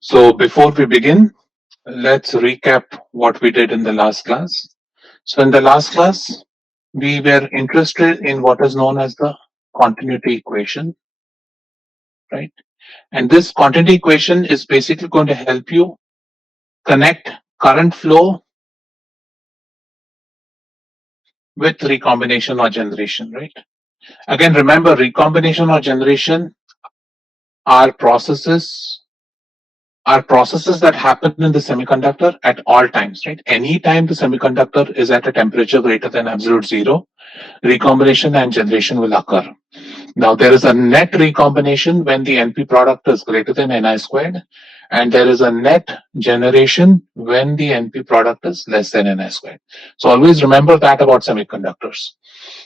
So before we begin, let's recap what we did in the last class. So in the last class, we were interested in what is known as the continuity equation, right? And this continuity equation is basically going to help you connect current flow with recombination or generation, right? Again, remember, recombination or generation are processes that happen in the semiconductor at all times, right? Anytime the semiconductor is at a temperature greater than absolute zero, recombination and generation will occur. Now, there is a net recombination when the NP product is greater than Ni squared, and there is a net generation when the NP product is less than Ni squared. So always remember that about semiconductors.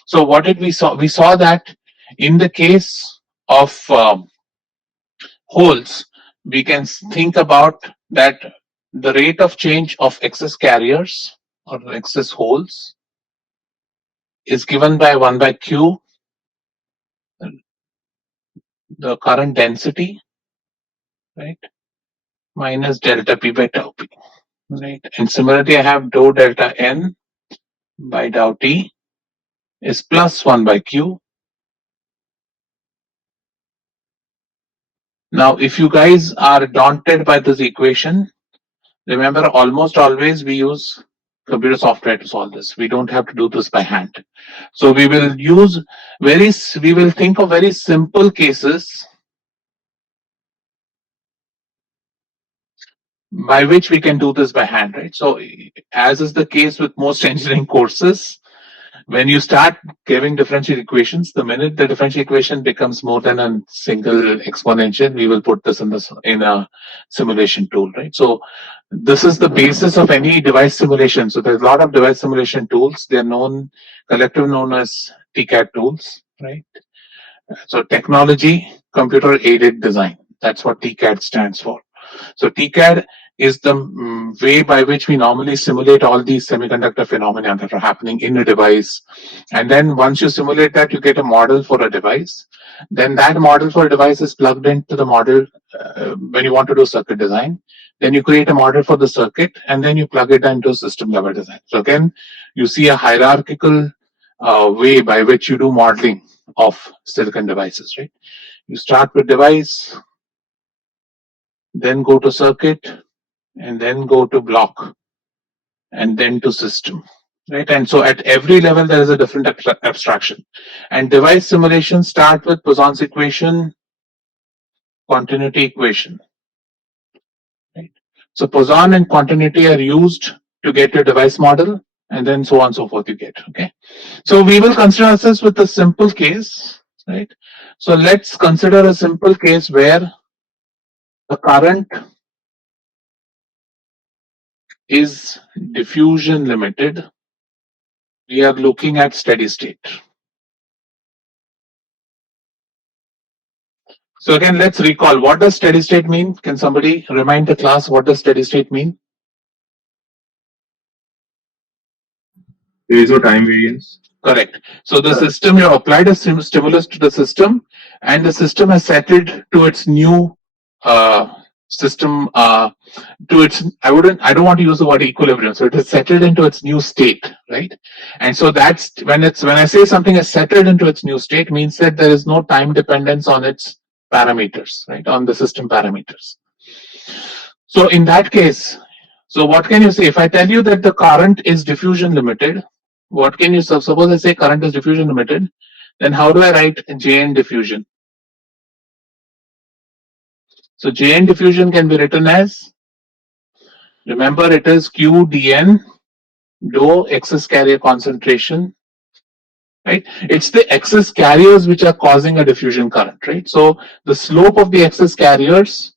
So what did we saw? We saw that in the case of holes, we can think about that the rate of change of excess carriers or excess holes is given by 1 by Q, the current density, right, minus delta P by tau P, right? And similarly, I have dou delta N by dou T is plus 1 by Q. Now, if you guys are daunted by this equation, remember, almost always we use computer software to solve this. We don't have to do this by hand. So we will think of very simple cases by which we can do this by hand, right? So as is the case with most engineering courses, when you start giving differential equations, the minute the differential equation becomes more than a single exponential, we will put this in a simulation tool, right? So this is the basis of any device simulation. So there's a lot of device simulation tools. They're collectively known as TCAD tools, right? So technology, computer aided design. That's what TCAD stands for. So TCAD is the way by which we normally simulate all these semiconductor phenomena that are happening in a device. And then once you simulate that, you get a model for a device. Then that model for a device is plugged into the model when you want to do circuit design. Then you create a model for the circuit, and then you plug it into system level design. So again, you see a hierarchical way by which you do modeling of silicon devices, right? You start with device, then go to circuit, and then go to block, and then to system, right? And so at every level, there is a different abstraction. And device simulations start with Poisson's equation, continuity equation, right? So Poisson and continuity are used to get your device model, and then so on and so forth you get, okay? So we will consider ourselves with a simple case, right? So let's consider a simple case where the current is diffusion limited. We are looking at steady state. So again, let's recall, what does steady state mean? Can somebody remind the class what does steady state mean? There is no time variance. Correct. So the system, you applied a stimulus to the system, and the system has settled to its new system to its, I don't want to use the word equilibrium, so it is settled into its new state, right? And so that's when I say something is settled into its new state, means that there is no time dependence on its parameters, right, on the system parameters. So in that case, so what can you say? If I tell you that the current is diffusion limited, what can you suppose I say current is diffusion limited, then how do I write Jn diffusion? So Jn diffusion can be written as, remember, it is Q dn dou excess carrier concentration, right? It's the excess carriers which are causing a diffusion current, right? So the slope of the excess carriers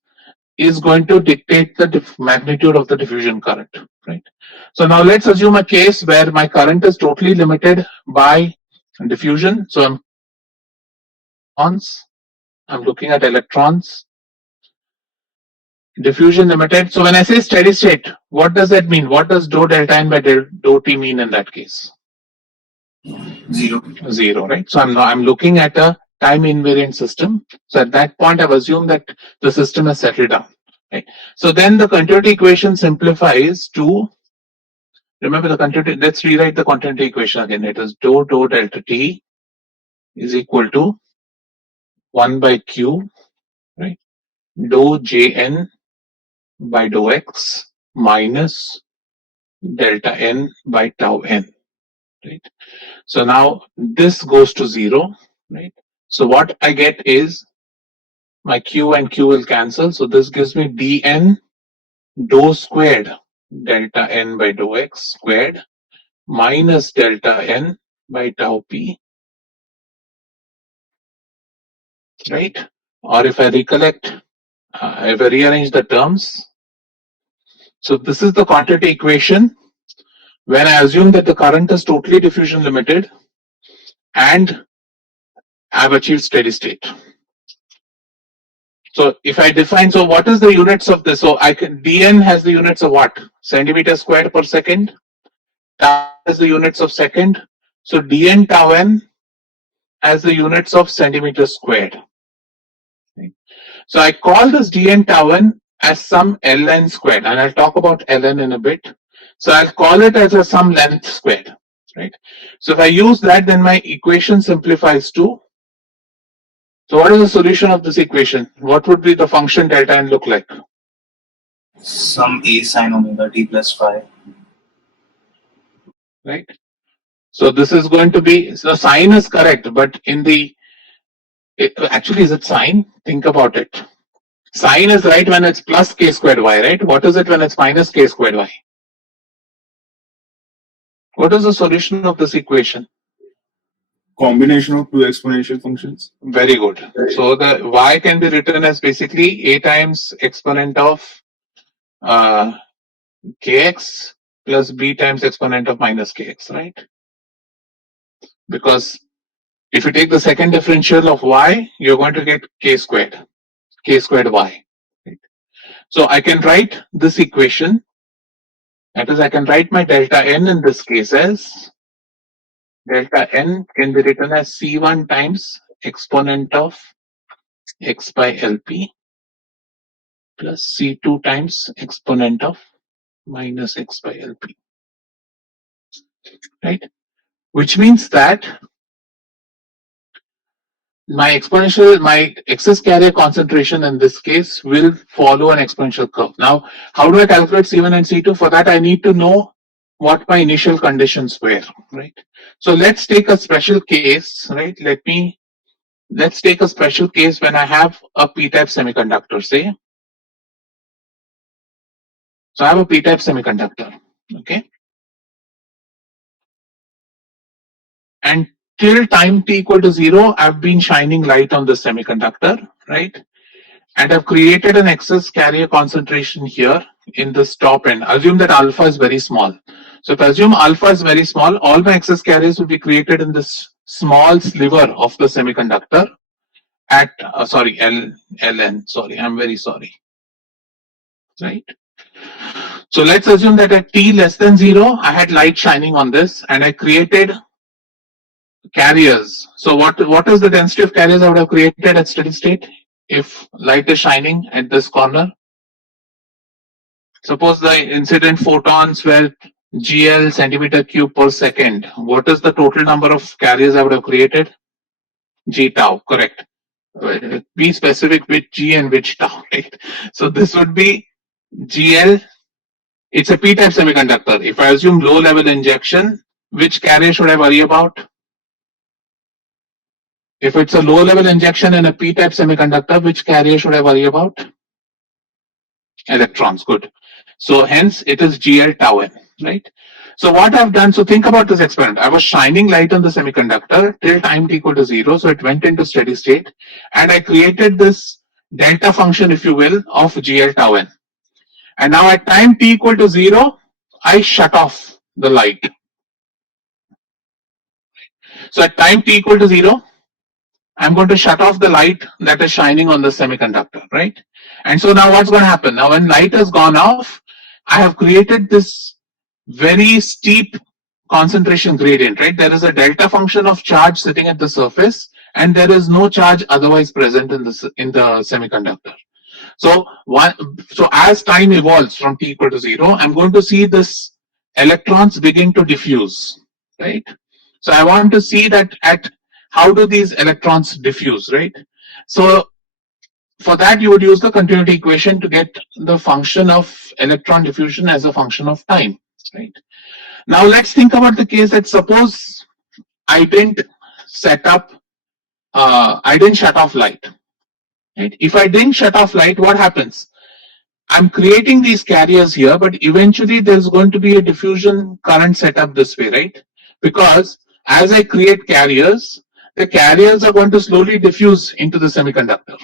is going to dictate the magnitude of the diffusion current, right? So now let's assume a case where my current is totally limited by diffusion. So I'm looking at electrons. Diffusion limited. So when I say steady state, what does that mean? What does dou delta N by dou T mean in that case? Zero, right? So I'm looking at a time invariant system. So at that point, I've assumed that the system has settled down. Right? So then the continuity equation simplifies to, remember the continuity, let's rewrite the continuity equation again. It is dou delta t is equal to 1 by q, right? Dou jn by dou x minus delta n by tau n, right? So now this goes to 0, right? So what I get is my q and q will cancel. So this gives me dn dou squared delta n by dou x squared minus delta n by tau p, right? Or if I recollect, if I rearrange the terms, so this is the quantity equation when I assume that the current is totally diffusion limited and I've achieved steady state. So if I define, so what is the units of this? So I can, dn has the units of what? Centimeter squared per second. Tau has the units of second. So dn tau n has the units of centimeter squared. So I call this dn tau n as some ln squared, and I'll talk about ln in a bit. So I'll call it as a some length squared, right? So if I use that, then my equation simplifies to, so what is the solution of this equation? What would be the function delta n look like? Some a sine omega t plus phi. Right? So this is going to be, so sine is correct, but in the, actually is it sine? Think about it. Sine is right when it's plus k squared y, right? What is it when it's minus k squared y? What is the solution of this equation? Combination of two exponential functions. Very good. So the y can be written as basically a times exponent of kx plus b times exponent of minus kx, right? Because if you take the second differential of y, you're going to get k squared y. Right? So I can write this equation, that is, I can write my delta n in this case as, delta n can be written as c1 times exponent of x by lp plus c2 times exponent of minus x by lp, right? Which means that my exponential, my excess carrier concentration in this case will follow an exponential curve. Now, how do I calculate C1 and C2? For that, I need to know what my initial conditions were, right? So let's take a special case, right? Let's take a special case when I have a p-type semiconductor, say. So I have a p-type semiconductor, okay? And till time t equal to 0, I've been shining light on the semiconductor, right? And I've created an excess carrier concentration here in this top end. Assume that alpha is very small. So if I assume alpha is very small, all my excess carriers will be created in this small sliver of the semiconductor at, Ln, sorry, I'm very sorry, right? So let's assume that at t less than 0, I had light shining on this and I created carriers. So what is the density of carriers I would have created at steady state if light is shining at this corner? Suppose the incident photons were GL centimeter cube per second. What is the total number of carriers I would have created? G tau, correct. Be specific which G and which tau, right? So this would be GL. It's a p-type semiconductor. If I assume low level injection, which carrier should I worry about? If it's a low level injection in a p-type semiconductor, which carrier should I worry about? Electrons, good. So hence it is GL tau n, right? So what I've done, so think about this experiment. I was shining light on the semiconductor till time t equal to 0, so it went into steady state, and I created this delta function, if you will, of GL tau n. And now at time t equal to 0, I shut off the light. So at time t equal to 0, I'm going to shut off the light that is shining on the semiconductor, right? And so now what's going to happen? Now when light has gone off, I have created this very steep concentration gradient, right? There is a delta function of charge sitting at the surface and there is no charge otherwise present in the semiconductor. So as time evolves from t equal to 0, I'm going to see this electrons begin to diffuse, right? So I want to see that at how do these electrons diffuse, right? So for that, you would use the continuity equation to get the function of electron diffusion as a function of time, right? Now let's think about the case that suppose I didn't set up, I didn't shut off light. Right? If I didn't shut off light, what happens? I'm creating these carriers here, but eventually there's going to be a diffusion current set up this way, right? Because as I create carriers, the carriers are going to slowly diffuse into the semiconductor,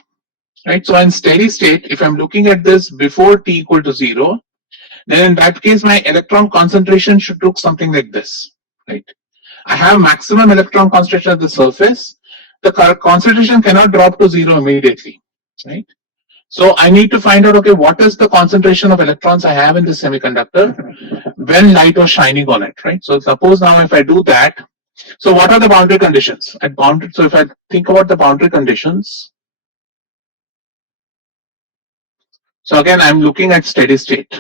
right? So in steady state, if I'm looking at this before t equal to 0, then in that case, my electron concentration should look something like this, right? I have maximum electron concentration at the surface. The concentration cannot drop to 0 immediately, right? So I need to find out, okay, what is the concentration of electrons I have in the semiconductor when light was shining on it, right? So suppose now if I do that, so what are the boundary conditions? At boundary, so if I think about the boundary conditions, so again, I'm looking at steady state.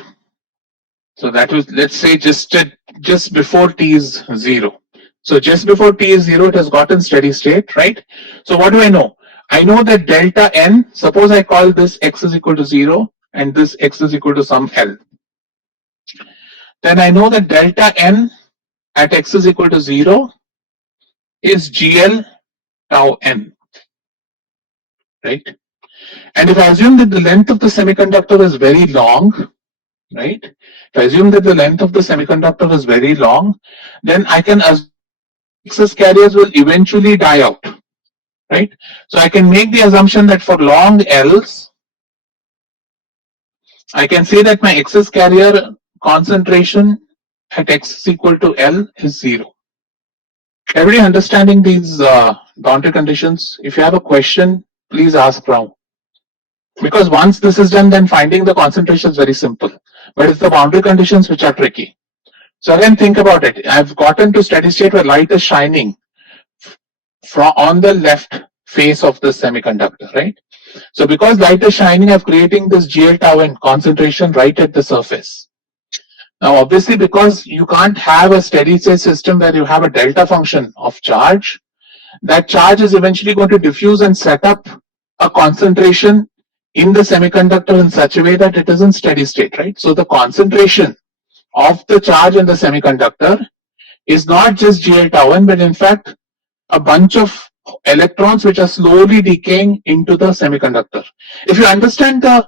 So that was, let's say, just before t is 0. So just before t is 0, it has gotten steady state, right? So what do I know? I know that delta n, suppose I call this x is equal to 0 and this x is equal to some L. Then I know that delta n at x is equal to 0 is GL tau n, right? And if I assume that the length of the semiconductor is very long, right? If I assume that the length of the semiconductor is very long, then I can assume excess carriers will eventually die out, right? So I can make the assumption that for long L's, I can say that my excess carrier concentration at x is equal to L is 0. Everybody understanding these boundary conditions? If you have a question, please ask now. Because once this is done, then finding the concentration is very simple. But it's the boundary conditions which are tricky. So again, think about it. I've gotten to steady state where light is shining from on the left face of the semiconductor, right? So because light is shining, I'm creating this GL tau n concentration right at the surface. Now, obviously, because you can't have a steady state system where you have a delta function of charge, that charge is eventually going to diffuse and set up a concentration in the semiconductor in such a way that it is in steady state, right? So the concentration of the charge in the semiconductor is not just GL tau n, but in fact, a bunch of electrons which are slowly decaying into the semiconductor. If you understand the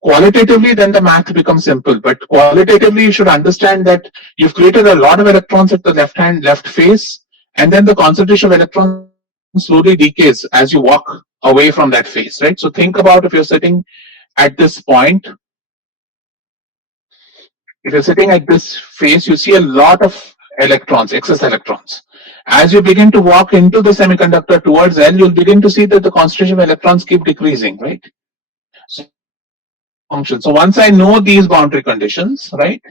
qualitatively, then the math becomes simple. But qualitatively, you should understand that you've created a lot of electrons at the left face, and then the concentration of electrons slowly decays as you walk away from that face, right? So think about if you're sitting at this point, if you're sitting at this face, you see a lot of electrons, excess electrons. As you begin to walk into the semiconductor towards L, you'll begin to see that the concentration of electrons keep decreasing, right? So function. So once I know these boundary conditions, right?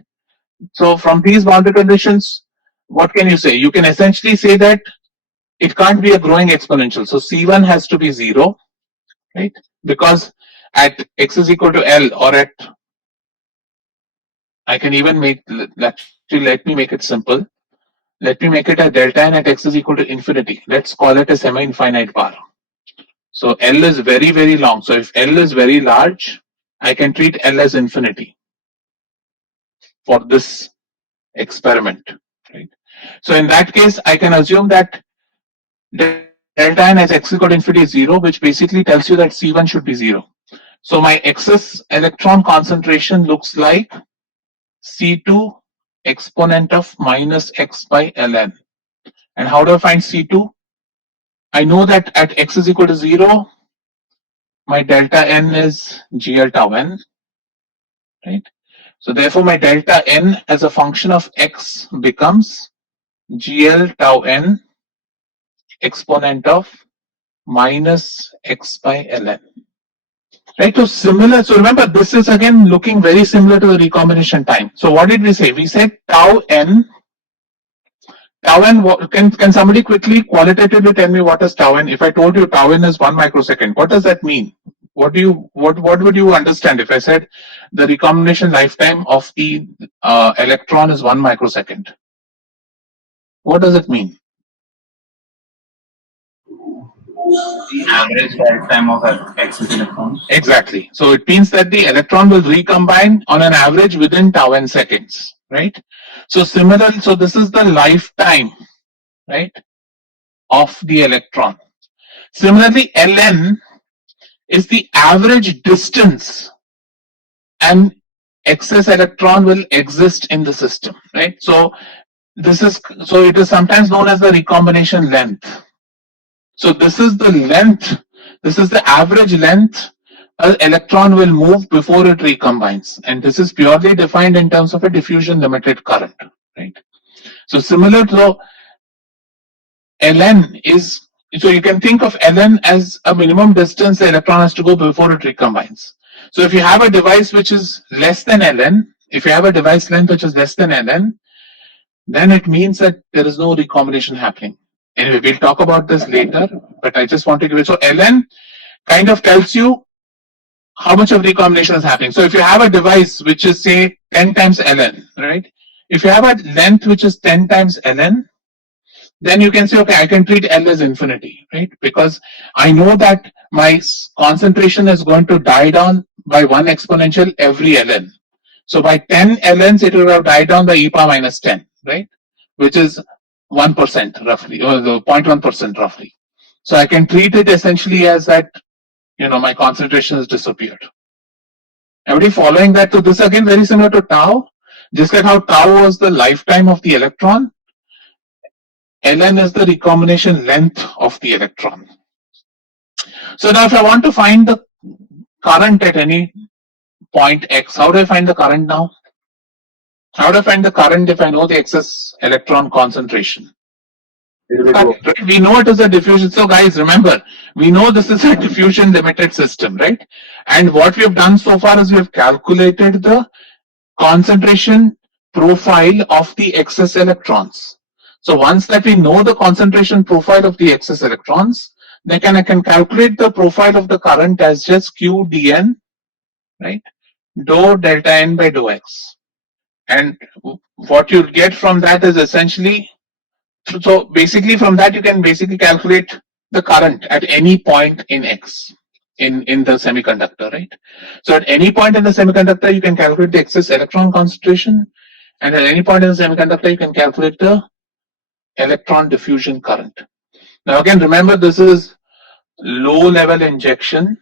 So from these boundary conditions, what can you say? You can essentially say that it can't be a growing exponential. So C1 has to be 0, right? Because at x is equal to L, or at, I can even make, let me make it simple. Let me make it a delta n at x is equal to infinity. Let's call it a semi-infinite bar. So L is very, very long. So if L is very large, I can treat L as infinity for this experiment, right? So in that case, I can assume that delta n as x equal to infinity is 0, which basically tells you that C1 should be 0. So my excess electron concentration looks like C2 exponent of minus x by ln. And how do I find C2? I know that at x is equal to 0, my delta n is GL tau n, right? So therefore, my delta n as a function of x becomes GL tau n exponent of minus x by ln. Right, so similar. So remember, this is again looking very similar to the recombination time. So what did we say? We said tau n. Tau n. Can somebody quickly qualitatively tell me what is tau n? If I told you tau n is 1 microsecond, what does that mean? what would you understand if I said the recombination lifetime of the electron is 1 microsecond? What does it mean? The average lifetime of excess electrons. Exactly. So it means that the electron will recombine on an average within tau n seconds, right? So similarly, so this is the lifetime, right, of the electron. Similarly, ln is the average distance an excess electron will exist in the system, right? So it is sometimes known as the recombination length. So this is the length, this is the average length an electron will move before it recombines, and this is purely defined in terms of a diffusion limited current, right? So similar to ln is, so you can think of ln as a minimum distance the electron has to go before it recombines. So if you have a device which is less than ln, if you have a device length which is less than ln, then it means that there is no recombination happening. Anyway, we'll talk about this later, but I just want to give it. So ln kind of tells you how much of recombination is happening. So if you have a device which is say 10 times ln, right? If you have a length which is 10 times ln, then you can say, okay, I can treat L as infinity, right? Because I know that my concentration is going to die down by 1 exponential every ln. So by 10 ln's, it will have died down by e power minus 10, right? Which is 1% roughly, or 0.1% roughly. So I can treat it essentially as that, my concentration has disappeared. Everybody following that? So this again very similar to tau. Just like how tau was the lifetime of the electron, ln is the recombination length of the electron. So now if I want to find the current at any point x, how do I find the current now? How do I find the current if I know the excess electron concentration? Right? We know it is a diffusion. So guys, remember, we know this is a diffusion limited system, right? And what we have done so far is we have calculated the concentration profile of the excess electrons. So once that we know the concentration profile of the excess electrons, then I can calculate the profile of the current as just q dn, right? Dou delta n by dou x. And what you'll get from that is essentially, so basically from that you can basically calculate the current at any point in x in the semiconductor, right? So at any point in the semiconductor you can calculate the excess electron concentration, and at any point in the semiconductor you can calculate the electron diffusion current. Now again, remember, this is low level injection.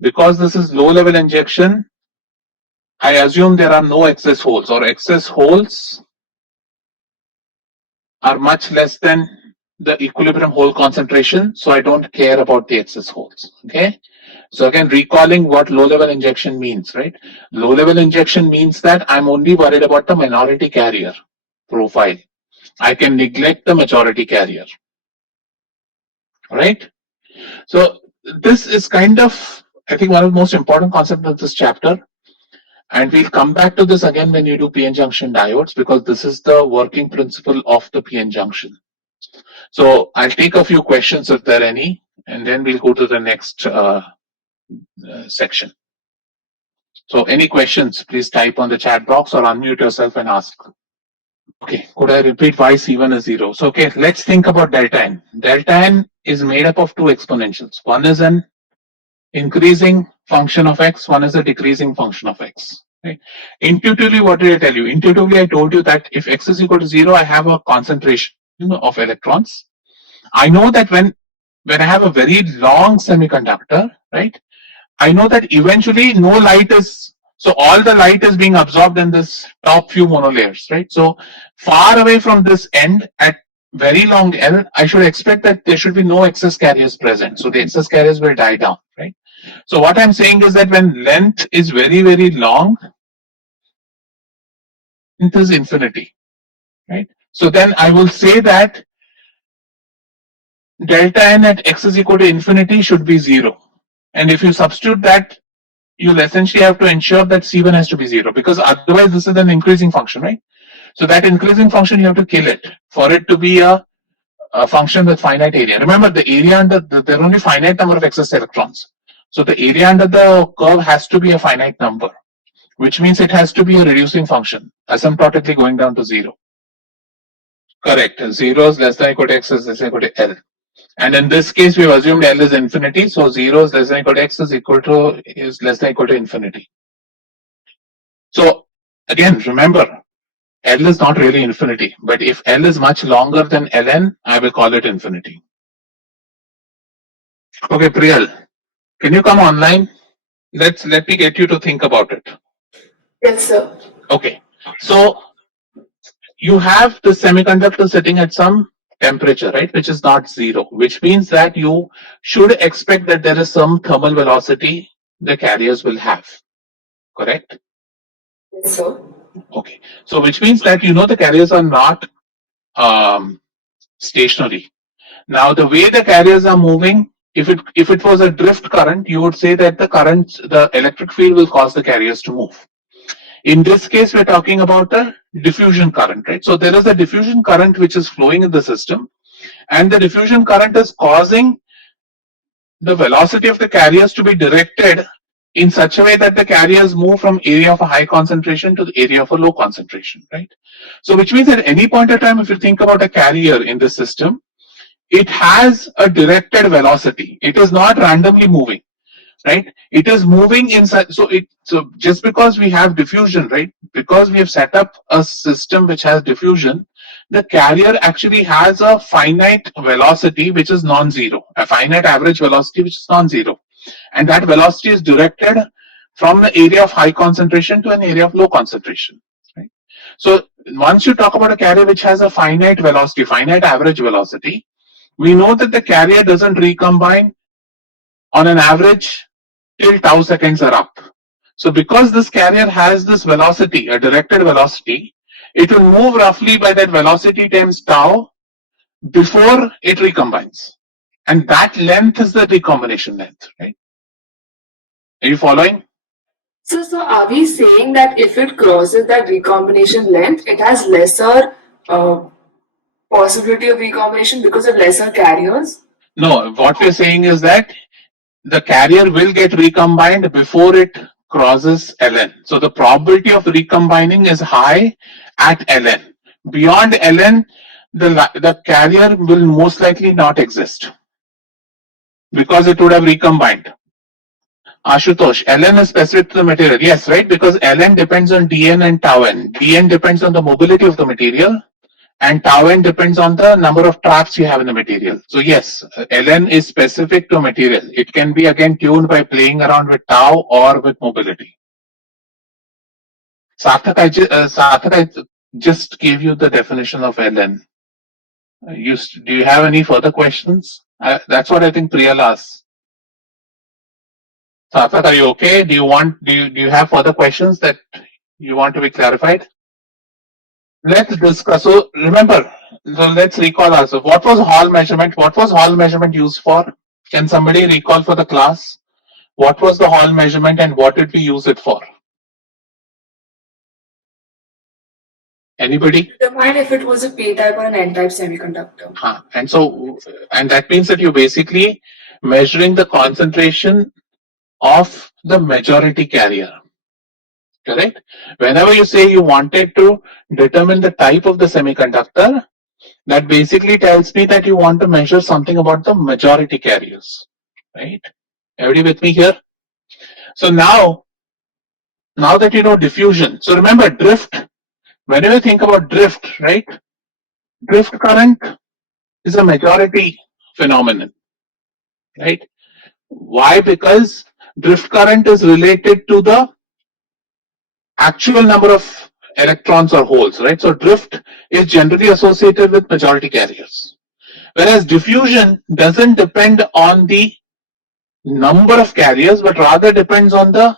Because this is low level injection, I assume there are no excess holes, or excess holes are much less than the equilibrium hole concentration, so I don't care about the excess holes. Okay, so again, recalling what low level injection means, right? Low level injection means that I'm only worried about the minority carrier profile. I can neglect the majority carrier. Right? So this is kind of, I think, one of the most important concepts of this chapter. And we'll come back to this again when you do PN junction diodes, because this is the working principle of the PN junction. So I'll take a few questions if there are any, and then we'll go to the next section. So any questions, please type on the chat box or unmute yourself and ask. Okay, could I repeat why C1 is 0? So okay, let's think about delta n. Delta n is made up of two exponentials. One is an increasing function of x, one is a decreasing function of x. Right? Intuitively, what did I tell you? Intuitively, I told you that if x is equal to 0, I have a concentration of electrons. I know that when I have a very long semiconductor, right, I know that eventually no light is, so all the light is being absorbed in this top few monolayers, right? So far away from this end at very long L, I should expect that there should be no excess carriers present. So the excess carriers will die down, right? So what I'm saying is that when length is very, very long, length is infinity, right? So then I will say that delta n at x is equal to infinity should be 0. And if you substitute that, you'll essentially have to ensure that C1 has to be 0, because otherwise this is an increasing function, right? So that increasing function, you have to kill it for it to be a function with finite area. Remember, the area under there are only finite number of excess electrons. So the area under the curve has to be a finite number, which means it has to be a reducing function, asymptotically going down to 0. Correct. 0 is less than or equal to x is less than or equal to L. And in this case, we've assumed L is infinity, so 0 is less than or equal to x is less than or equal to infinity. So again, remember, L is not really infinity, but if L is much longer than Ln, I will call it infinity. Okay, Priyal, can you come online? Let me get you to think about it. Yes, sir. Okay, so you have the semiconductor sitting at some temperature, right, which is not 0, which means that you should expect that there is some thermal velocity the carriers will have, correct? Yes, sir. Okay, so which means that the carriers are not stationary. Now the way the carriers are moving, if it was a drift current, you would say that the electric field will cause the carriers to move. In this case, we're talking about a diffusion current, right? So there is a diffusion current which is flowing in the system, and the diffusion current is causing the velocity of the carriers to be directed in such a way that the carriers move from area of a high concentration to the area of a low concentration, right? So which means at any point of time, if you think about a carrier in the system, it has a directed velocity. It is not randomly moving, right? It is moving inside. So just because we have diffusion, right? Because we have set up a system which has diffusion, the carrier actually has a finite velocity which is non-zero, a finite average velocity which is non-zero, and that velocity is directed from the area of high concentration to an area of low concentration, right? So once you talk about a carrier which has a finite velocity, finite average velocity, we know that the carrier doesn't recombine on an average till tau seconds are up. So because this carrier has this velocity, a directed velocity, it will move roughly by that velocity times tau before it recombines. And that length is the recombination length, right? Are you following? So are we saying that if it crosses that recombination length, it has lesser possibility of recombination because of lesser carriers? No, what we're saying is that the carrier will get recombined before it crosses Ln. So the probability of recombining is high at Ln. Beyond Ln, the carrier will most likely not exist because it would have recombined. Ashutosh, Ln is specific to the material. Yes, right, because Ln depends on Dn and tau n. Dn depends on the mobility of the material, and tau n depends on the number of traps you have in the material. So yes, Ln is specific to a material. It can be again tuned by playing around with tau or with mobility. Sarthak, I just gave you the definition of Ln. Do you have any further questions? That's what I think Priyal asked. Sarthak, are you okay? Do you have further questions that you want to be clarified? Let's discuss. So remember, so let's recall also. What was Hall measurement? What was Hall measurement used for? Can somebody recall for the class? What was the Hall measurement and what did we use it for? Anybody? Determine if it was a P-type or an N-type semiconductor. And that means that you're basically measuring the concentration of the majority carrier. Correct? Whenever you say you wanted to determine the type of the semiconductor, that basically tells me that you want to measure something about the majority carriers, right? Everybody with me here? So now that you know diffusion, so remember drift, whenever you think about drift, right? Drift current is a majority phenomenon, right? Why? Because drift current is related to the actual number of electrons or holes, right? So drift is generally associated with majority carriers. Whereas diffusion doesn't depend on the number of carriers, but rather depends on the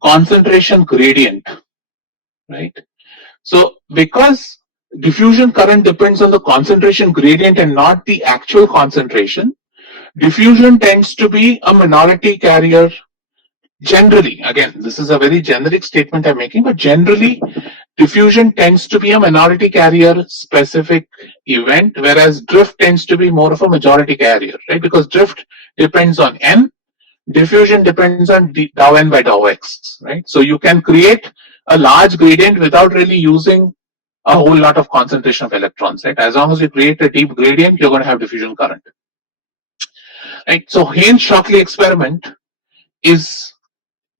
concentration gradient, right? So because diffusion current depends on the concentration gradient and not the actual concentration, diffusion tends to be a minority carrier. Generally, again, this is a very generic statement I'm making, but generally, diffusion tends to be a minority carrier specific event, whereas drift tends to be more of a majority carrier, right? Because drift depends on n, diffusion depends on dou n by dou x, right? So you can create a large gradient without really using a whole lot of concentration of electrons, right? As long as you create a deep gradient, you're going to have diffusion current, right? So Haynes-Shockley experiment is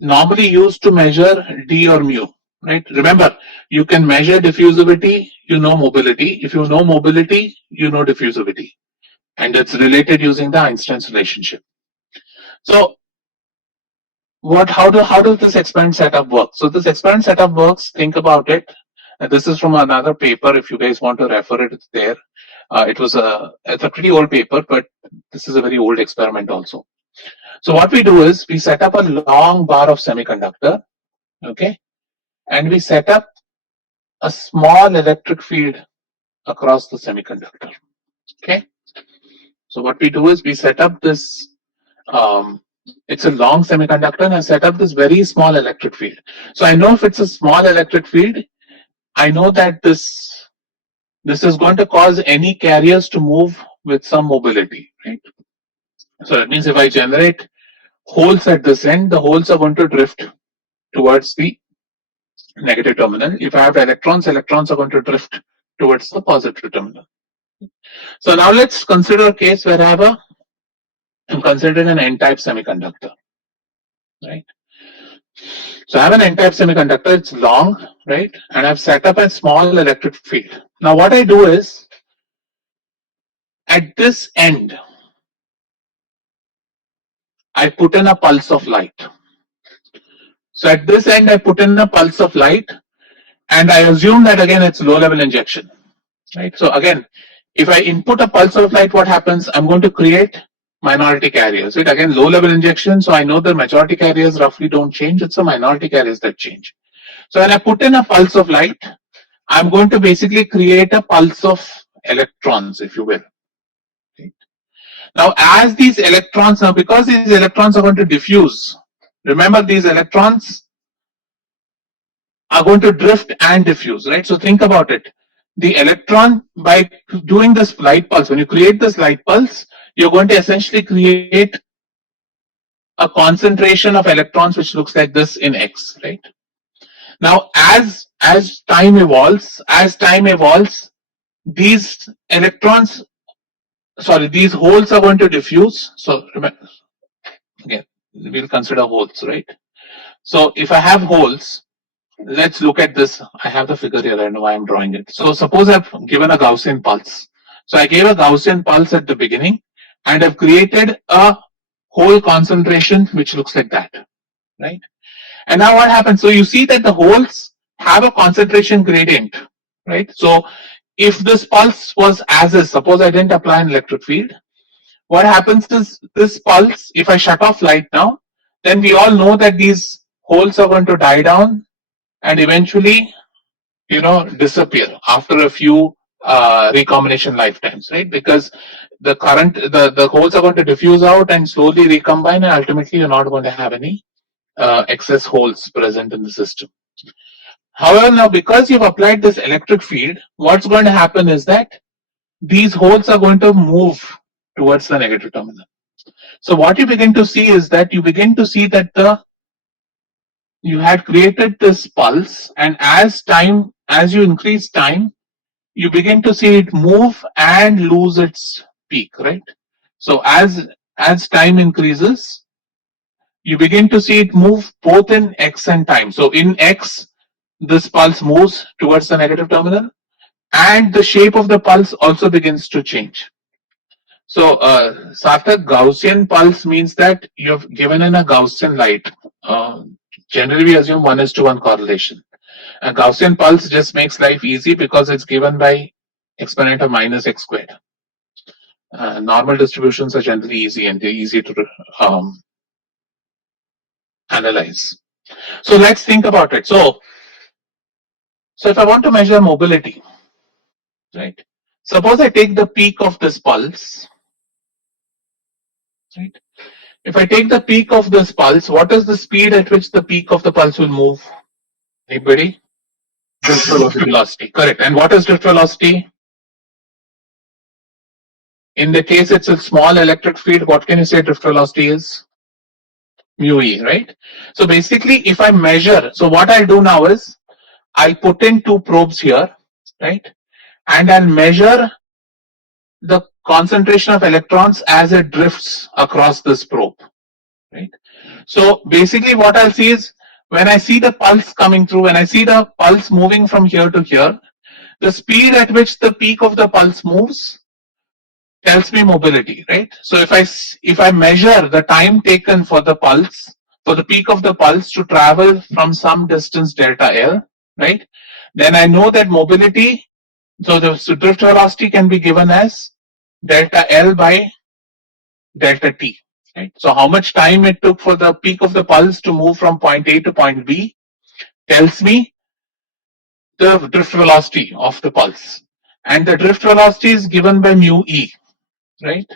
normally used to measure d or mu, right? Remember, you can measure diffusivity, you know mobility. If you know mobility, you know diffusivity, and it's related using the Einstein's relationship. So how does this experiment setup work? So this experiment setup works, think about it. This is from another paper. If you guys want to refer it, it's there. It's a pretty old paper, but this is a very old experiment also. So what we do is we set up a long bar of semiconductor, okay, and we set up a small electric field across the semiconductor, okay. So what we do is we set up this. It's a long semiconductor, and I set up this very small electric field. So I know if it's a small electric field, I know that this is going to cause any carriers to move with some mobility, right? So that means if I generate holes at this end, the holes are going to drift towards the negative terminal. If I have electrons are going to drift towards the positive terminal. So now let's consider a case where I'm considering an n-type semiconductor, right? So I have an n-type semiconductor, it's long, right? And I've set up a small electric field. Now what I do is, at this end, I put in a pulse of light. So at this end, I put in a pulse of light, and I assume that again it's low level injection, right? So again, if I input a pulse of light, what happens? I'm going to create minority carriers, right? Again, low level injection, so I know the majority carriers roughly don't change, it's the minority carriers that change. So when I put in a pulse of light, I'm going to basically create a pulse of electrons, if you will. Now, as these electrons, now because these electrons are going to diffuse, remember these electrons are going to drift and diffuse, right? So think about it. The electron, by doing this light pulse, when you create this light pulse, you're going to essentially create a concentration of electrons which looks like this in X, right? Now, as time evolves, these electrons, sorry, these holes are going to diffuse. So remember, again, we'll consider holes, right? So if I have holes, let's look at this. I have the figure here. I know why I'm drawing it. So suppose I've given a Gaussian pulse. So I gave a Gaussian pulse at the beginning, and I've created a hole concentration which looks like that, right? And now what happens? So you see that the holes have a concentration gradient, right? So if this pulse was as is, suppose I didn't apply an electric field, what happens is this pulse, if I shut off light now, then we all know that these holes are going to die down and eventually, disappear after a few recombination lifetimes, right? Because the holes are going to diffuse out and slowly recombine, and ultimately you're not going to have any excess holes present in the system. However, now because you've applied this electric field, what's going to happen is that these holes are going to move towards the negative terminal. So what you begin to see is that you had created this pulse, and as you increase time, you begin to see it move and lose its peak, right? So as time increases, you begin to see it move both in X and time. So in X, this pulse moves towards the negative terminal, and the shape of the pulse also begins to change. So, Sarthak, Gaussian pulse means that you've given in a Gaussian light. Generally, we assume 1:1 correlation. A Gaussian pulse just makes life easy because it's given by exponent of minus x squared. Normal distributions are generally easy, and they're easy to analyze. So let's think about it. So if I want to measure mobility, right? Suppose I take the peak of this pulse, right? If I take the peak of this pulse, what is the speed at which the peak of the pulse will move? Anybody? Drift velocity. Correct. And what is drift velocity? In the case it's a small electric field, what can you say drift velocity is? mu e, right? So basically, if I measure, so what I'll do now is I'll put in 2 probes here, right? And I'll measure the concentration of electrons as it drifts across this probe, right? So basically what I'll see is when I see the pulse coming through, when I see the pulse moving from here to here, the speed at which the peak of the pulse moves tells me mobility, right? So if I measure the time taken for the pulse, for the peak of the pulse to travel from some distance delta L, right? Then I know that mobility, so the drift velocity can be given as delta L by delta T, right? So how much time it took for the peak of the pulse to move from point A to point B tells me the drift velocity of the pulse. And the drift velocity is given by mu E, right?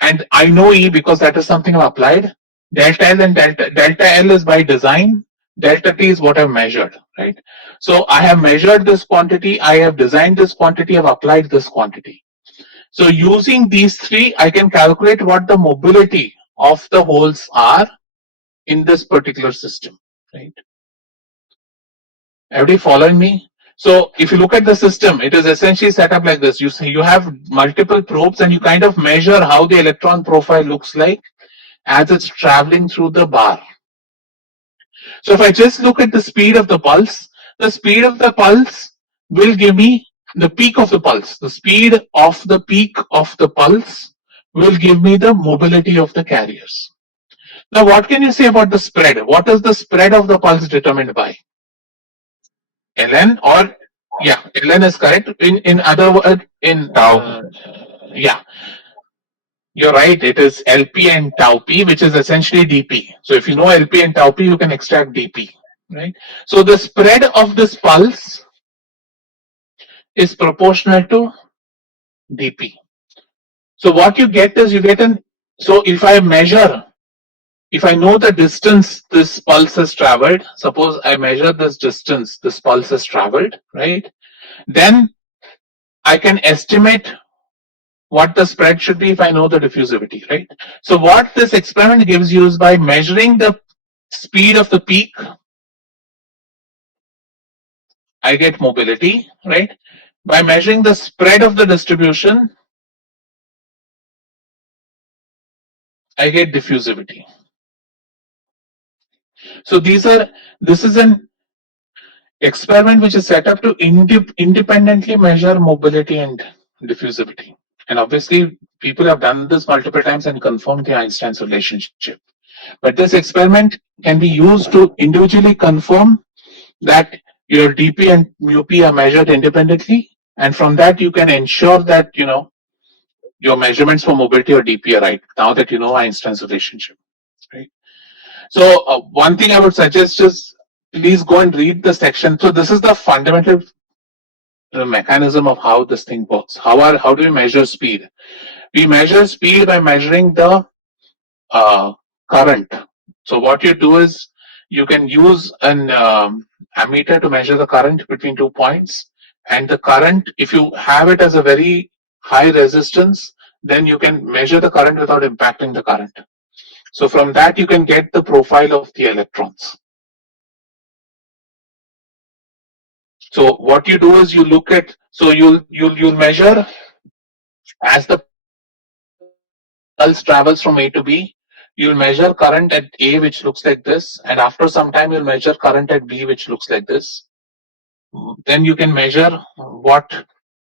And I know E because that is something I've applied. Delta L and delta L is by design. Delta T is what I've measured, right? So I have measured this quantity, I have designed this quantity, I've applied this quantity. So using these three, I can calculate what the mobility of the holes are in this particular system, right? Everybody following me? So if you look at the system, it is essentially set up like this. You see, you have multiple probes and you kind of measure how the electron profile looks like as it's traveling through the bar. So if I just look at the speed of the pulse will give me the peak of the pulse. The speed of the peak of the pulse will give me the mobility of the carriers. Now, what can you say about the spread? What is the spread of the pulse determined by? Ln or yeah, Ln is correct. In other words, in Tau. yeah, you're right. It is Lp and tau p, which is essentially dp. So if you know Lp and tau p, you can extract dp, right? So the spread of this pulse is proportional to dp. So what you get is you get an. So if I measure, if I know the distance this pulse has traveled, suppose I measure this distance this pulse has traveled, right? Then I can estimate what the spread should be if I know the diffusivity, right? So what this experiment gives you is by measuring the speed of the peak, I get mobility, right? By measuring the spread of the distribution, I get diffusivity. So this is an experiment which is set up to independently measure mobility and diffusivity. And obviously, people have done this multiple times and confirmed the Einstein's relationship. But this experiment can be used to individually confirm that your dp and mu p are measured independently, and from that you can ensure that your measurements for mobility or dp are right. Now that you know Einstein's relationship, right? So one thing I would suggest is please go and read the section. So this is the fundamental mechanism of how this thing works. How do we measure speed? We measure speed by measuring the current. So what you do is you can use an ammeter to measure the current between 2 points, and the current, if you have it as a very high resistance, then you can measure the current without impacting the current. So from that you can get the profile of the electrons. So what you do is you look at, so you'll measure as the pulse travels from A to B, you'll measure current at A, which looks like this, and after some time you'll measure current at B, which looks like this. Then you can measure what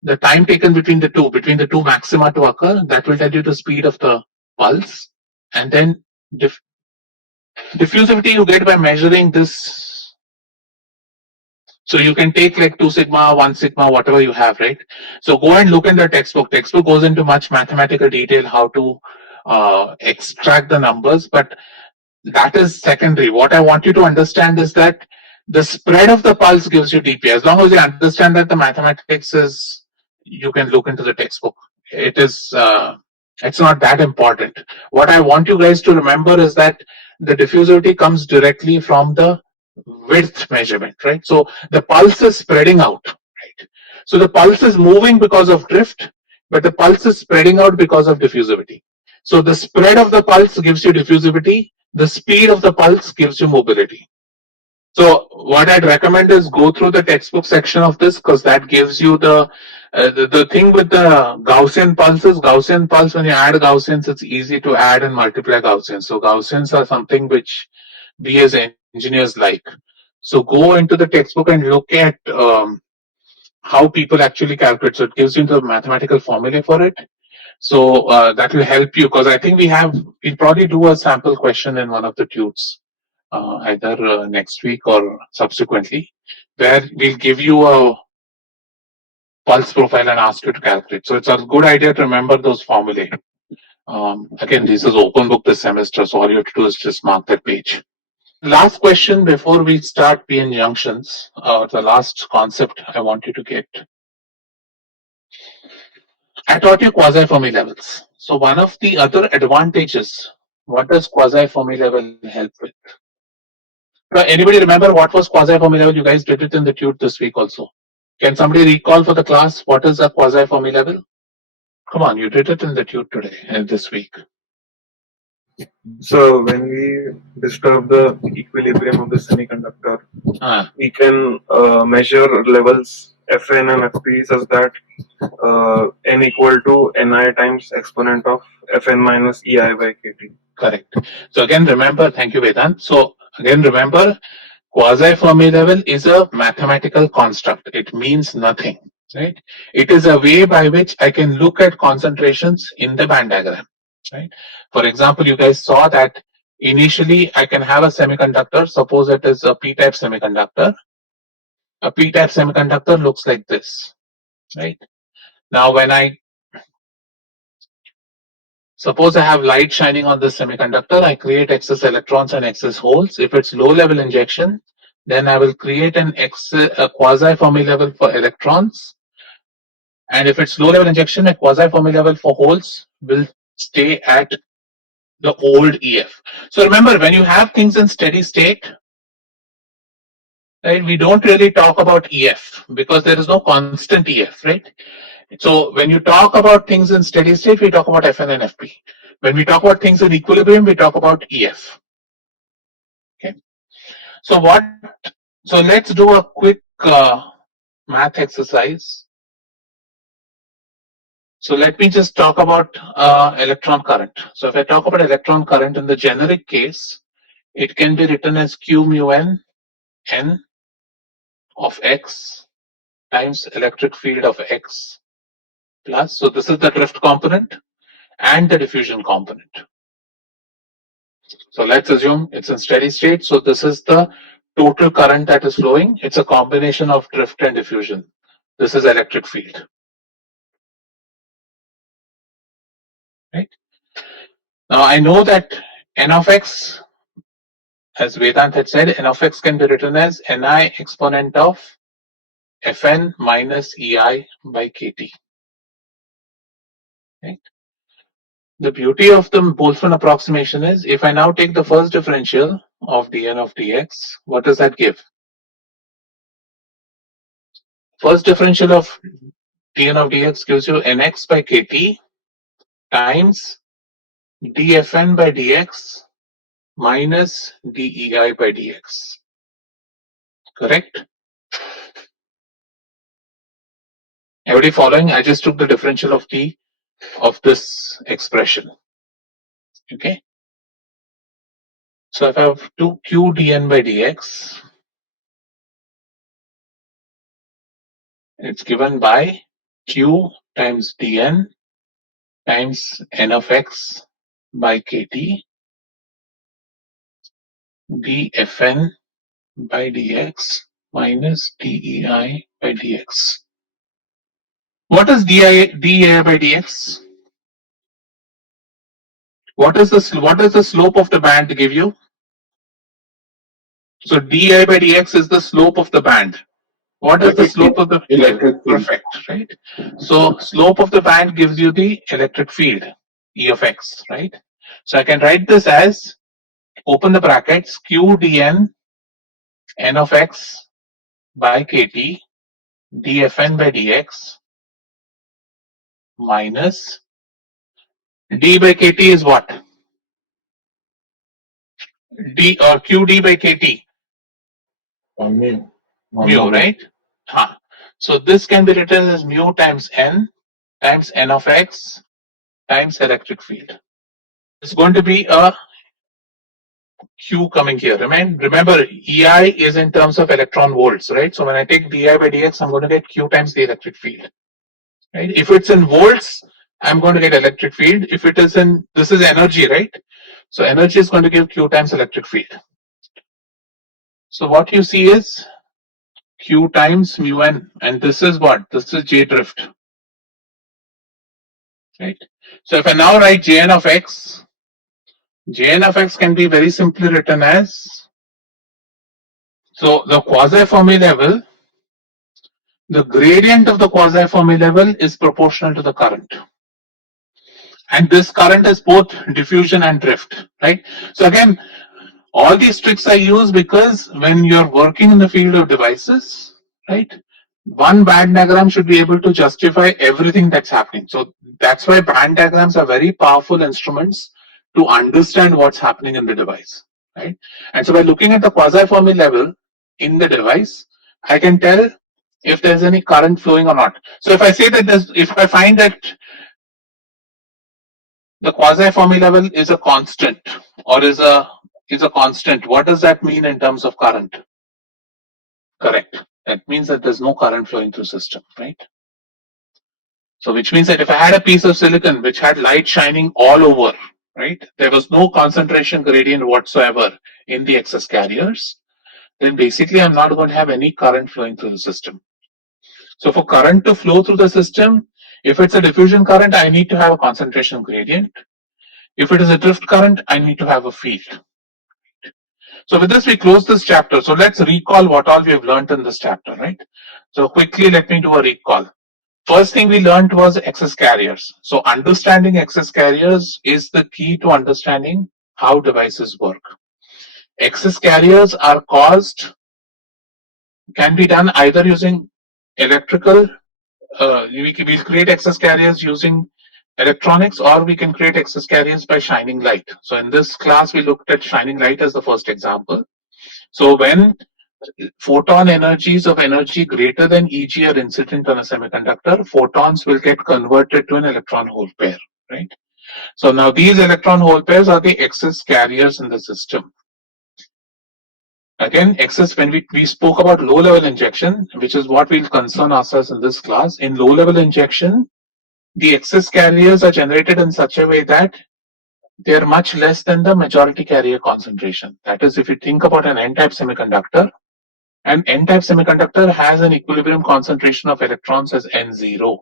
the time taken between the two maxima to occur. That will tell you the speed of the pulse. And then diffusivity you get by measuring this. So you can take like 2 sigma, 1 sigma, whatever you have, right? So go and look in the textbook. Textbook goes into much mathematical detail how to extract the numbers, but that is secondary. What I want you to understand is that the spread of the pulse gives you dp. As long as you understand that the mathematics is, you can look into the textbook. It's not that important. What I want you guys to remember is that the diffusivity comes directly from the width measurement, right? So the pulse is spreading out, right? So the pulse is moving because of drift, but the pulse is spreading out because of diffusivity. So the spread of the pulse gives you diffusivity, The speed of the pulse gives you mobility. So what I'd recommend is go through the textbook section of this, because that gives you the thing with the Gaussian pulses. Gaussian pulse, when you add Gaussians, it's easy to add and multiply Gaussians. So Gaussians are something which we as engineers like. So go into the textbook and look at how people actually calculate. So it gives you the mathematical formula for it. So that will help you, because I think we'll probably do a sample question in one of the tutes, either next week or subsequently, where we'll give you a pulse profile and ask you to calculate. So it's a good idea to remember those formulae. Again, this is open book this semester, so all you have to do is just mark that page. Last question before we start PN junctions, the last concept I want you to get. I taught you quasi-Fermi levels. So one of the other advantages, what does quasi-Fermi level help with? Anybody remember what was quasi-Fermi level? You guys did it in the tute this week also. Can somebody recall for the class what is a quasi-Fermi level? Come on, you did it in the tute today and this week. So when we disturb the equilibrium of the semiconductor, we can measure levels Fn and Fp such that n equal to ni times exponent of Fn minus ei by kt. Correct. So again, remember, thank you, Vedant. So again, remember, quasi-Fermi level is a mathematical construct. It means nothing, right? It is a way by which I can look at concentrations in the band diagram, right? For example, you guys saw that initially I can have a semiconductor. Suppose it is a p-type semiconductor. A p-type semiconductor looks like this, right? Now, when I suppose I have light shining on this semiconductor, I create excess electrons and excess holes. If it's low level injection, then I will create a quasi-Fermi level for electrons. And if it's low level injection, a quasi-Fermi level for holes will stay at the old EF. So remember, when you have things in steady state, right, we don't really talk about EF because there is no constant EF, right? So when you talk about things in steady state, we talk about Fn and Fp. When we talk about things in equilibrium, we talk about EF. Okay. So let's do a quick math exercise. So let me just talk about electron current. So if I talk about electron current in the generic case, it can be written as Q mu n of x times electric field of x plus. So this is the drift component and the diffusion component. So let's assume it's in steady state. So this is the total current that is flowing. It's a combination of drift and diffusion. This is electric field. Right? Now I know that n of x, as Vedant had said, n of x can be written as ni exponent of Fn minus ei by kt. Right? The beauty of the Boltzmann approximation is, if I now take the first differential of dn of dx, what does that give? First differential of dn of dx gives you nx by kt times dfn by dx minus dei by dx. Correct? Everybody following? I just took the differential of this expression. Okay. So if I have 2q dn by dx, it's given by q times dn times n of x by kt dfn by dx minus dei by dx. What is dei by dx? What does the slope of the band give you? So dei by dx is the slope of the band. What is the slope of the electric field? Perfect, right? So slope of the band gives you the electric field, E of x, right? So I can write this as, open the brackets, q dn n of x by kt dfn by dx minus d by kt is what? d or qd by kt. Mu, right? Huh. So this can be written as mu times n of x times electric field. It's going to be a Q coming here. Remember, EI is in terms of electron volts, right? So when I take di by dx, I'm going to get Q times the electric field. Right? If it's in volts, I'm going to get electric field. If it is in, this is energy, right? So energy is going to give Q times electric field. So what you see is Q times mu n, and this is what? This is J drift. Right? So if I now write Jn of x, Jn of x can be very simply written as, so the quasi-Fermi level, the gradient of the quasi-Fermi level is proportional to the current. And this current is both diffusion and drift, right? So again, all these tricks I use because when you're working in the field of devices, right, one band diagram should be able to justify everything that's happening. So that's why band diagrams are very powerful instruments to understand what's happening in the device, right? And so by looking at the quasi-Fermi level in the device, I can tell if there's any current flowing or not. So if I say that if I find that the quasi-Fermi level is a constant or is a constant, what does that mean in terms of current? Correct. That means that there's no current flowing through system, right? So which means that if I had a piece of silicon which had light shining all over, right, there was no concentration gradient whatsoever in the excess carriers, then basically I'm not going to have any current flowing through the system. So for current to flow through the system, if it's a diffusion current, I need to have a concentration gradient. If it is a drift current, I need to have a field. So with this, we close this chapter. So let's recall what all we have learned in this chapter, right? So quickly, let me do a recall. First thing we learned was excess carriers. So understanding excess carriers is the key to understanding how devices work. Excess carriers are caused, can be done either using electrical, we'll create excess carriers using electronics, or we can create excess carriers by shining light. So in this class, we looked at shining light as the first example. So when photon energies of energy greater than Eg are incident on a semiconductor, photons will get converted to an electron hole pair, right? So now these electron hole pairs are the excess carriers in the system. Again, excess, when we spoke about low level injection, which is what we'll concern ourselves in this class. In low level injection, the excess carriers are generated in such a way that they are much less than the majority carrier concentration. That is, if you think about an n-type semiconductor, an n-type semiconductor has an equilibrium concentration of electrons as n0.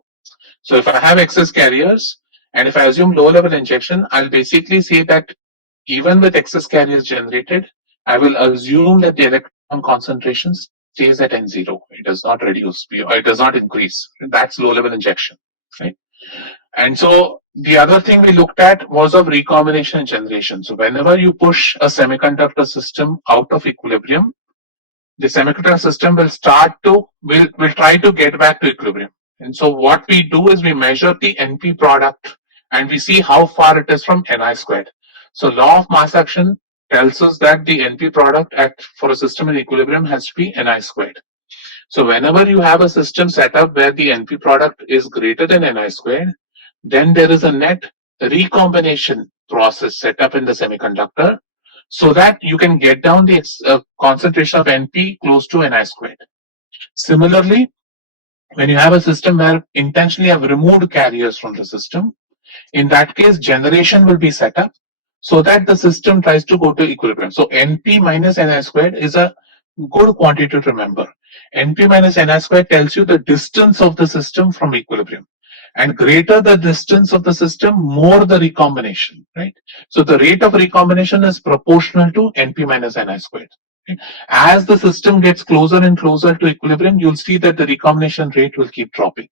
So if I have excess carriers and if I assume low level injection, I'll basically say that even with excess carriers generated, I will assume that the electron concentration stays at n0. It does not reduce, or it does not increase. That's low level injection, right? And so the other thing we looked at was of recombination generation. So whenever you push a semiconductor system out of equilibrium, the semiconductor system will try to get back to equilibrium. And so what we do is we measure the NP product and we see how far it is from Ni squared. So law of mass action tells us that the NP product for a system in equilibrium has to be Ni squared. So whenever you have a system set up where the NP product is greater than Ni squared, then there is a net recombination process set up in the semiconductor so that you can get down the concentration of NP close to Ni squared. Similarly, when you have a system where intentionally have removed carriers from the system, in that case, generation will be set up so that the system tries to go to equilibrium. So NP minus Ni squared is a good quantity to remember. NP minus Ni squared tells you the distance of the system from equilibrium. And greater the distance of the system, more the recombination, right? So the rate of recombination is proportional to NP minus Ni squared. Right? As the system gets closer and closer to equilibrium, you'll see that the recombination rate will keep dropping.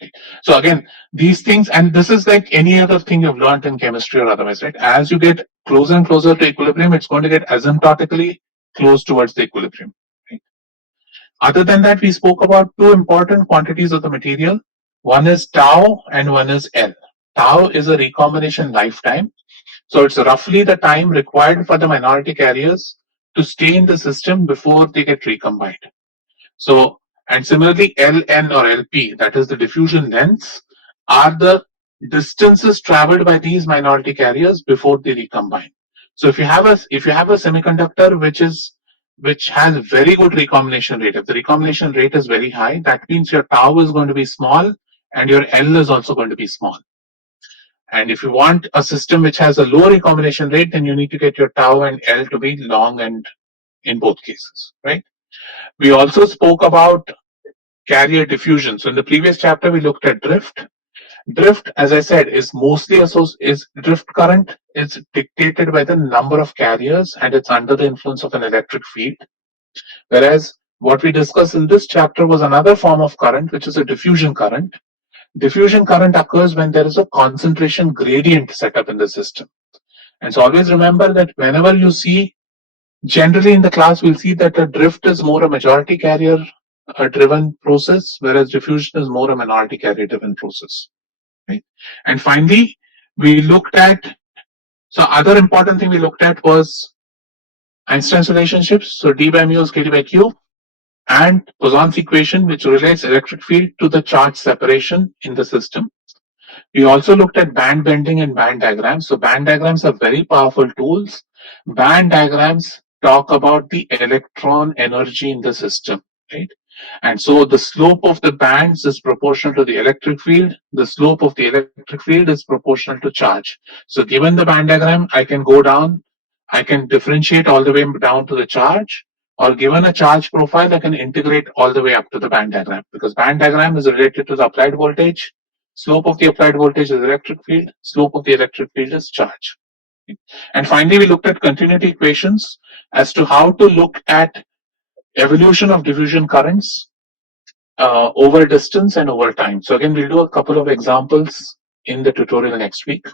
Right? So again, these things, and this is like any other thing you've learned in chemistry or otherwise, right? As you get closer and closer to equilibrium, it's going to get asymptotically close towards the equilibrium. Right? Other than that, we spoke about two important quantities of the material. One is tau and one is L. Tau is a recombination lifetime. So it's roughly the time required for the minority carriers to stay in the system before they get recombined. So, and similarly, Ln or Lp, that is the diffusion lengths, are the distances traveled by these minority carriers before they recombine. So if you have a semiconductor which has very good recombination rate, if the recombination rate is very high, that means your tau is going to be small and your L is also going to be small. And if you want a system which has a low recombination rate, then you need to get your tau and L to be long and in both cases, right? We also spoke about carrier diffusion. So in the previous chapter, we looked at drift. Drift, as I said, is mostly drift current. It's dictated by the number of carriers and it's under the influence of an electric field. Whereas what we discussed in this chapter was another form of current, which is a diffusion current. Diffusion current occurs when there is a concentration gradient set up in the system. And so always remember that whenever you see, generally in the class, we'll see that a drift is more a majority carrier driven process, whereas diffusion is more a minority carrier driven process. Right? And finally, we looked at, so other important thing we looked at was Einstein's relationships, so D by mu is KT by Q, and Poisson's equation, which relates electric field to the charge separation in the system. We also looked at band bending and band diagrams. So band diagrams are very powerful tools. Band diagrams talk about the electron energy in the system, right? And so the slope of the bands is proportional to the electric field. The slope of the electric field is proportional to charge. So given the band diagram, I can go down, I can differentiate all the way down to the charge, or given a charge profile, I can integrate all the way up to the band diagram, because band diagram is related to the applied voltage. Slope of the applied voltage is electric field. Slope of the electric field is charge. And finally, we looked at continuity equations as to how to look at evolution of diffusion currents over distance and over time. So again, we'll do a couple of examples in the tutorial next week.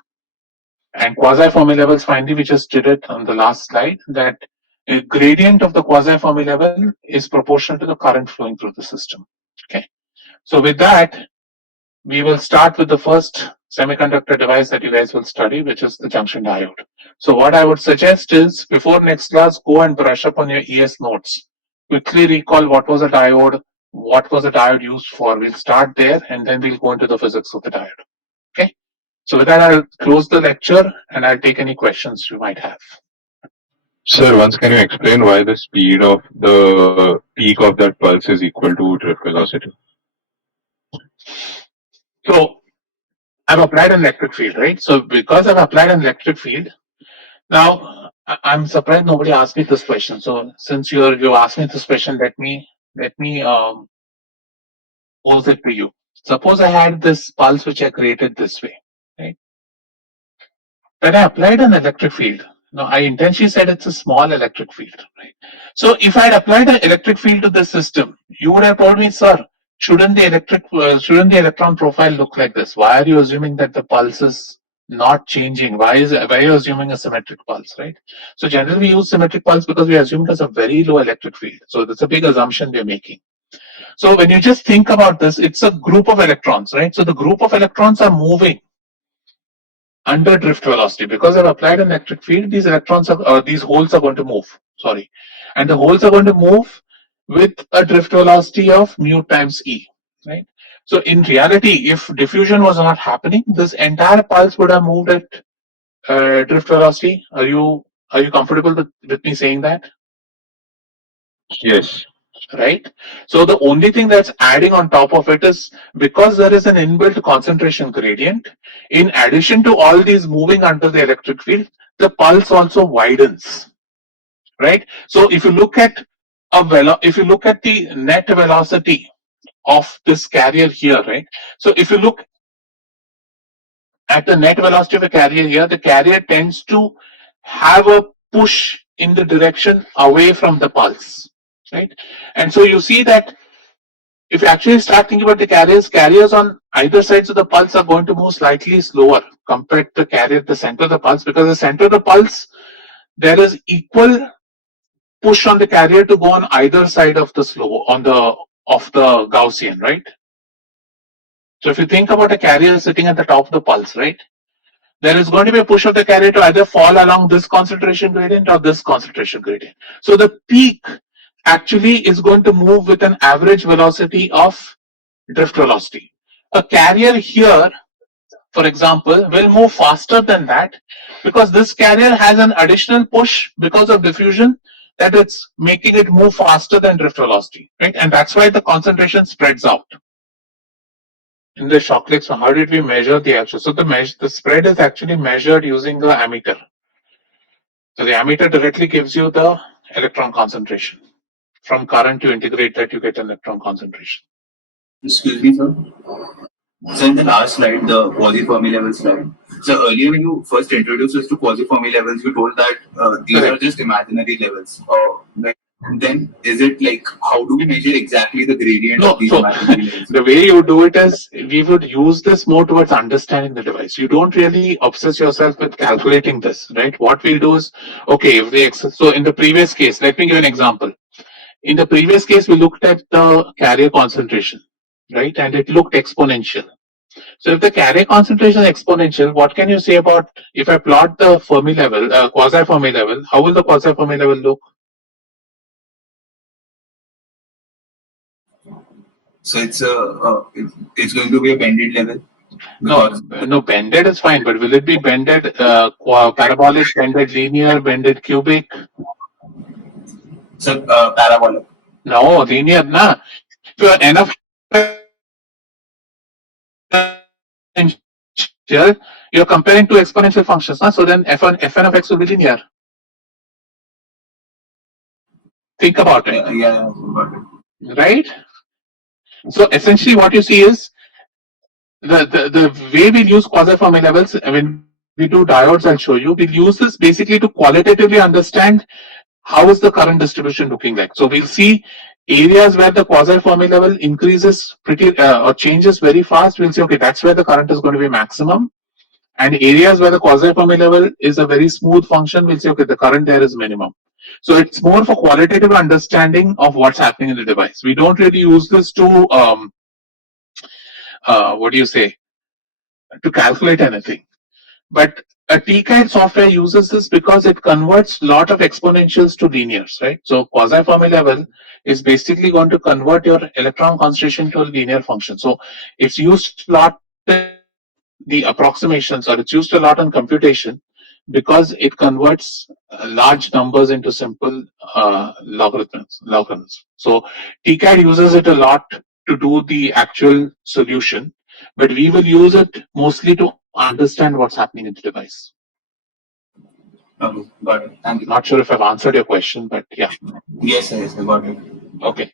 And quasi-Fermi levels, finally, we just did it on the last slide, that a gradient of the quasi-Fermi level is proportional to the current flowing through the system. Okay. So with that, we will start with the first semiconductor device that you guys will study, which is the junction diode. So what I would suggest is, before next class, go and brush up on your ES notes. Quickly recall what was a diode used for. We'll start there and then we'll go into the physics of the diode. Okay. So with that, I'll close the lecture and I'll take any questions you might have. Sir, once can you explain why the speed of the peak of that pulse is equal to drift velocity? So I've applied an electric field, right? So because I've applied an electric field, now I'm surprised nobody asked me this question. So since you asked me this question, let me pose it to you. Suppose I had this pulse which I created this way, right? When I applied an electric field, now I intentionally said it's a small electric field, right? So if I had applied an electric field to this system, you would have told me, sir, shouldn't the electron profile look like this? Why are you assuming that the pulse is not changing? Why are you assuming a symmetric pulse, right? So generally we use symmetric pulse because we assume there's a very low electric field. So that's a big assumption we're making. So when you just think about this, it's a group of electrons, right? So the group of electrons are moving under drift velocity. Because I've applied an electric field, these electrons these holes are going to move. Sorry. And the holes are going to move with a drift velocity of mu times E, right? So in reality, if diffusion was not happening, this entire pulse would have moved at drift velocity. Are you comfortable with me saying that? Yes. Right? So the only thing that's adding on top of it is, because there is an inbuilt concentration gradient, in addition to all these moving under the electric field, the pulse also widens. Right? So if you look at the net velocity of this carrier here, right? So if you look at the net velocity of a carrier here, the carrier tends to have a push in the direction away from the pulse, right? And so you see that if you actually start thinking about the carriers on either sides of the pulse are going to move slightly slower compared to the carrier at the center of the pulse, because the center of the pulse, there is equal push on the carrier to go on either side of the slope of the Gaussian, right? So if you think about a carrier sitting at the top of the pulse, right? there is going to be a push of the carrier to either fall along this concentration gradient or this concentration gradient. So the peak actually is going to move with an average velocity of drift velocity. A carrier here, for example, will move faster than that because this carrier has an additional push because of diffusion that it's making it move faster than drift velocity, right? And that's why the concentration spreads out. In the Shockley, so how did we measure the actual? So the spread is actually measured using the ammeter. So the ammeter directly gives you the electron concentration. From current you integrate that, you get an electron concentration. Excuse me, sir. So in the last slide, the quasi-Fermi level slide. So earlier when you first introduced us to quasi-Fermi levels, you told that these are just imaginary levels. Then is it like, how do we measure exactly the gradient of these imaginary levels? The way you do it is, we would use this more towards understanding the device. You don't really obsess yourself with calculating this, right? What we'll do is, okay, so in the previous case, let me give an example. In the previous case, we looked at the carrier concentration, right? And it looked exponential. So if the carrier concentration is exponential, what can you say about, if I plot the Fermi level, quasi-Fermi level, how will the quasi-Fermi level look? So it's going to be a bended level. No, bended is fine, but will it be bended parabolic, bended linear, bended cubic? So parabolic. No, linear, na. If you are enough you're comparing two exponential functions, na? So then fn of x will be linear. Think about it. Yeah, right? So essentially what you see is the way we use quasi-Fermi levels, when we do diodes, I'll show you, we'll use this basically to qualitatively understand how is the current distribution looking like. So we'll see areas where the quasi-Fermi level increases pretty or changes very fast. We'll say, okay, that's where the current is going to be maximum. And areas where the quasi-Fermi level is a very smooth function, we'll say, okay, the current there is minimum. So it's more for qualitative understanding of what's happening in the device. We don't really use this to, what do you say, to calculate anything. But a TCAD software uses this because it converts a lot of exponentials to linears, right? So quasi-Fermi level is basically going to convert your electron concentration to a linear function. So it's used a lot in the approximations, or it's used a lot in computation, because it converts large numbers into simple logarithms. So TCAD uses it a lot to do the actual solution, but we will use it mostly to understand what's happening in the device. Okay, got it. Thank you. Not sure if I've answered your question, but yeah. Yes, I got it. Okay.